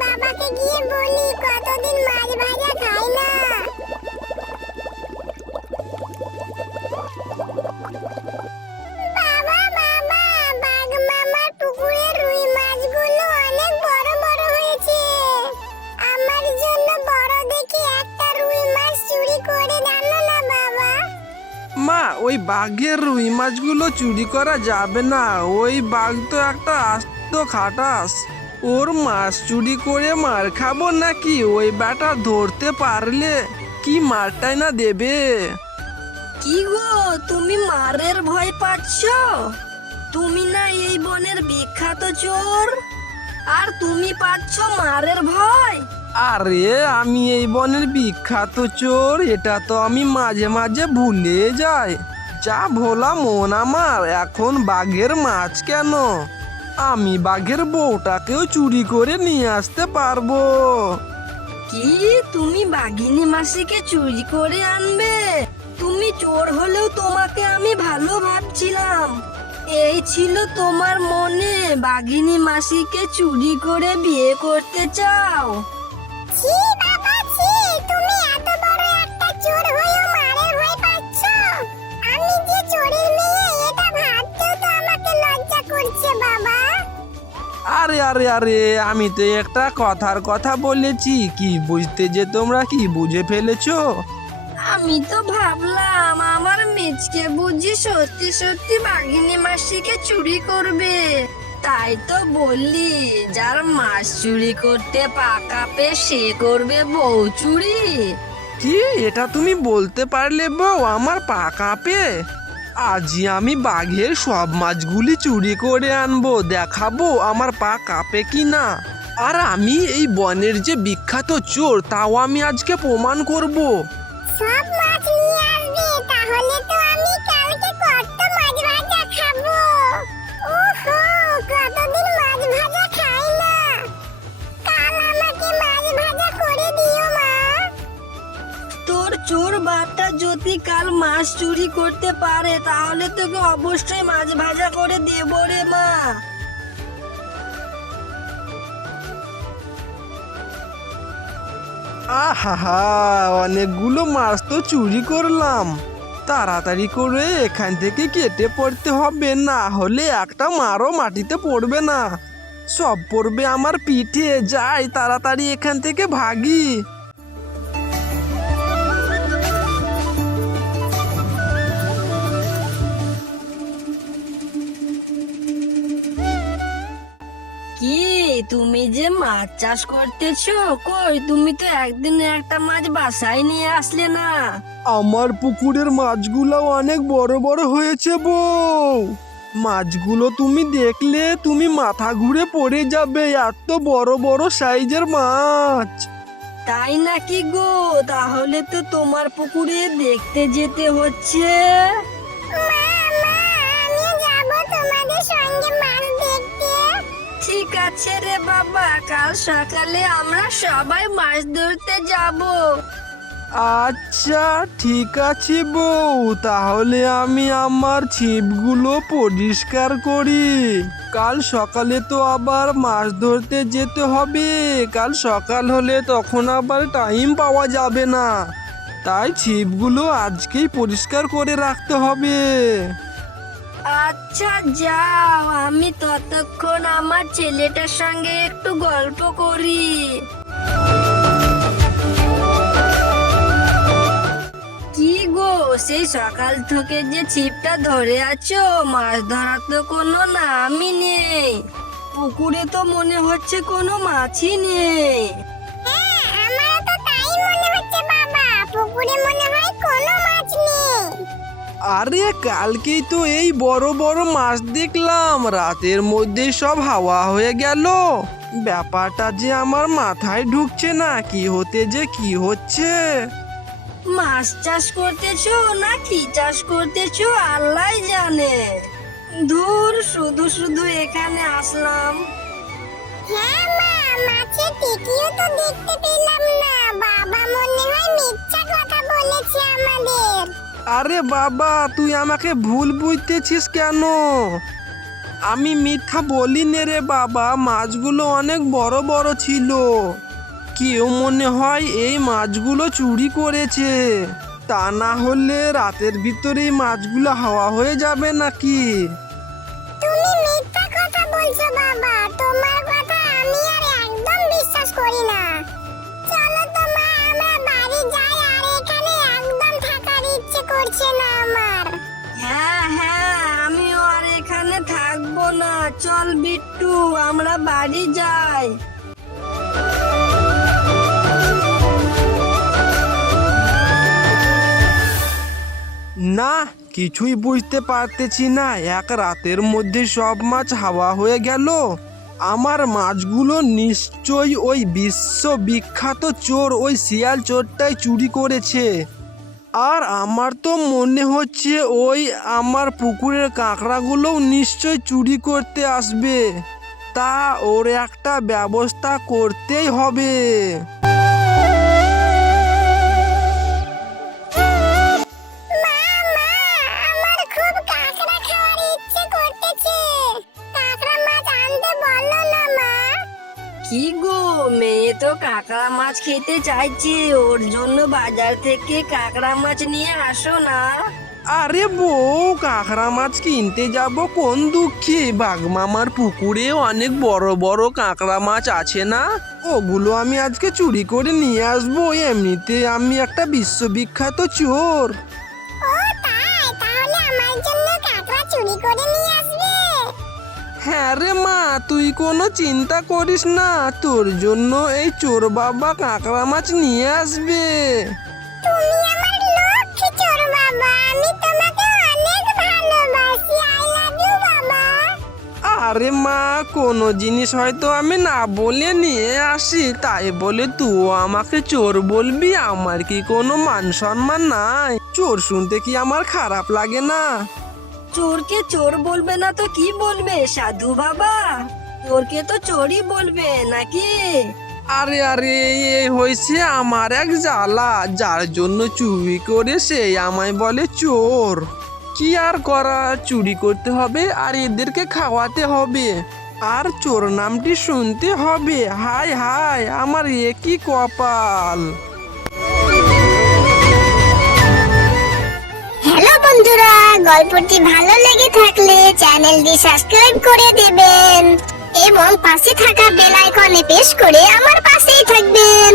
বাবাকে গিয়ে বলি কতদিন ওই বাঘের রুই মাছগুলো চুরি করা যাবে না। ওই বাঘ তো একটা আস্ত খাটাস। ওর মাছ চুরি করে মার খাব নাকি? ওই ব্যাটা ধরতে পারলে কি মারটাই না দেবে? কি গো তুমি মারের ভয় পাচ্ছ? তুমি না এই বনের বিখ্যাত চোর? আর তুমি পাচ্ছ মারের ভয়? আরে আমি এই বনের বিখ্যাত চোর এটা তো আমি মাঝে মাঝে ভুলে যাই। যা ভোলা মন আমার এখন বাঘের মাছ কেন? আমি বাঘের বউটাকেও চুরি করে নিয়ে আসতে পারব। কি? তুমি বাঘিনী মাসিকে চুরি করে আনবে? তুমি চোর হলেও তোমাকে আমি ভালো ভাবছিলাম। এই ছিল তোমার মনে বাঘিনী মাসিকে চুরি করে বিয়ে করতে চাও? আরে আরে আরে আমি তো একটা কথার কথা বলেছি। কি বুঝতে যে তোমরা কি বুঝে ফেলেছো? আমি তো ভাবলাম আমার মেজকে বুঝি সত্যি সত্যি বাঘিনী মাসিকে চুরি করবে। তাই তো বললি যার মাছ চুরি করতে পাকা পে সে করবে বউ চুরি। কি? এটা তুমি বলতে পারলে বউ আমার পা কাঁপে আজই আমি বাঘের সব মাছগুলি চুরি করে আনব, দেখাবো আমার পা কাঁপে কি না আর আমি এই বনের যে বিখ্যাত চোর, তাও আমি আজকে প্রমাণ করব। সব চোর বাপটা যদি কাল মাছ চুরি করতে পারে, তাহলে তোকে অবশ্যই মাছ ভাজা করে দেবো রে মা। আহা অনেকগুলো মাছ তো চুরি করলাম। তাড়াতাড়ি করে এখান থেকে কেটে পড়তে হবে, না হলে একটা মারও মাটিতে পড়বে না। সব পড়বে আমার পিঠে, যাই তাড়াতাড়ি এখান থেকে ভাগি। তুমি যে মাছ চাষ করতেছো কই? তুমি তো একদিন একটা মাছ বাসায় নিয়ে আসলে না। আমার পুকুরের মাছগুলো অনেক বড় বড় হয়েছে বউ। মাছগুলো তুমি দেখলে তুমি মাথা ঘুরে পড়ে যাবে এত বড় বড় সাইজের মাছ। তাই নাকি গো? তাহলে তো তোমার পুকুরে দেখতে যেতে হচ্ছে। মা মা আমি যাব তোমাদের সঙ্গে মাছ ঠিক আছে রে বাবা, কাল সকালে আমরা সবাই মাছ ধরতে যাব। আচ্ছা ঠিক আছে বউ, তাহলে আমি আমার ছিপগুলো পরিষ্কার করি। কাল সকালে তো আবার মাছ ধরতে যেতে হবে, কাল সকাল হলে তখন আবার টাইম পাওয়া যাবে না। তাই ছিপগুলো আজকেই পরিষ্কার করে রাখতে হবে। আচ্ছা যাও। আমি ততক্ষণ আমার ছেলেটার সঙ্গে একটু গল্প করি। কি গো, সেই সকাল থেকে যে ছিপটা ধরে আছো, মাছ ধরার তো কোনো নামই নেই। পুকুরে তো মনে হচ্ছে কোনো মাছই নেই। আরে কালকেই তো এই বড় বড় মাছ দেখলাম। রাতের মধ্যেই সব হাওয়া হয়ে গেল। ব্যাপারটা যে আমার মাথায় ঢুকছে না কি হতে যে কি হচ্ছে? মাছ চাষ করতেছো না কি চাষ করতেছো আল্লাহ জানে। ধুর শুধু শুধু এখানে আসলাম। হ্যাঁ মা মাছের টিকিও তো দেখতে পেলাম না। বাবা মনে হয় মিথ্যা আরে বাবা, তুই আমাকে ভুল বুঝতেছিস কেন? আমি মিথ্যা বলি নে রে বাবা, মাছগুলো অনেক বড় বড় ছিল। কেউ মনে হয় এই মাছগুলো চুরি করেছে। তা না হলে রাতের ভিতরেই মাছগুলো হাওয়া হয়ে যাবে নাকি? না, চল বিট্টু আমরা বাড়ি যাই। না, কিছুই বুঝতে পারতেছি না। এক রাতের মধ্যে সব মাছ হাওয়া হয়ে গেল। আমার মাছগুলো নিশ্চয়ই ওই বিশ্ববিখ্যাত চোর ওই শিয়াল চোরটাই চুরি করেছে। আর আমার তো মনে হচ্ছে ওই আমার পুকুরের কাঁকড়াগুলোও নিশ্চয় চুরি করতে আসবে। তা ওর একটা ব্যবস্থা করতেই হবে। কাঁকড়া মাছ খেতে চাইছি ওর জন্য বাজার থেকে কাঁকড়া মাছ নিয়ে আসো না। আরে বউ কাঁকড়া মাছ কিনতে যাব কোন দুঃখে? বাগমামার পুকুরে অনেক বড় বড় কাঁকড়া মাছ আছে না? ওগুলো আমি আজকে চুরি করে নিয়ে আসব এমনিতে আমি একটা বিশ্ববিখ্যাত চোর। ও তাই তাহলে আমার জন্য কাঁকড়া চুরি করে নিয়ে আসবে। হ্যাঁ রে মা তুই কোনো চিন্তা করিস না তোর জন্য এই চোর বাবা কাঁকড়া মাছ নিয়ে আসবে। তুমি আমার লক্ষ্মী চোর বাবা আমি তোমাকে অনেক ভালোবাসি আই লাভ ইউ বাবা। আরে মা কোনো জিনিস হয়তো আমি না বলে নিয়ে আসি তাই বলে তুই আমাকে চোর বলবি আমার কি কোনো মান সম্মান নাই? চোর শুনতে কি আমার খারাপ লাগে না? চোরকে চোর বলবে না তো কি বলবে? সাধু বাবা, চোরকে তো চোরই বলবে, নাকি? আরে আরে, এ হয়েছে আমার এক জ্বালা, যার জন্য চুরি করে সেই আমায় বলে চোর। কি আর করা, চুরি করতে হবে আর এদেরকে খাওয়াতে হবে। আর চোর নামটি শুনতে হবে। হাই হাই আমার এ কপাল! বন্ধুরা গল্পটি ভালো লেগে থাকলে চ্যানেলটি সাবস্ক্রাইব করে দেবেন এবং পাশে থাকা বেল আইকনে প্রেস করে আমার পাশেই থাকবেন।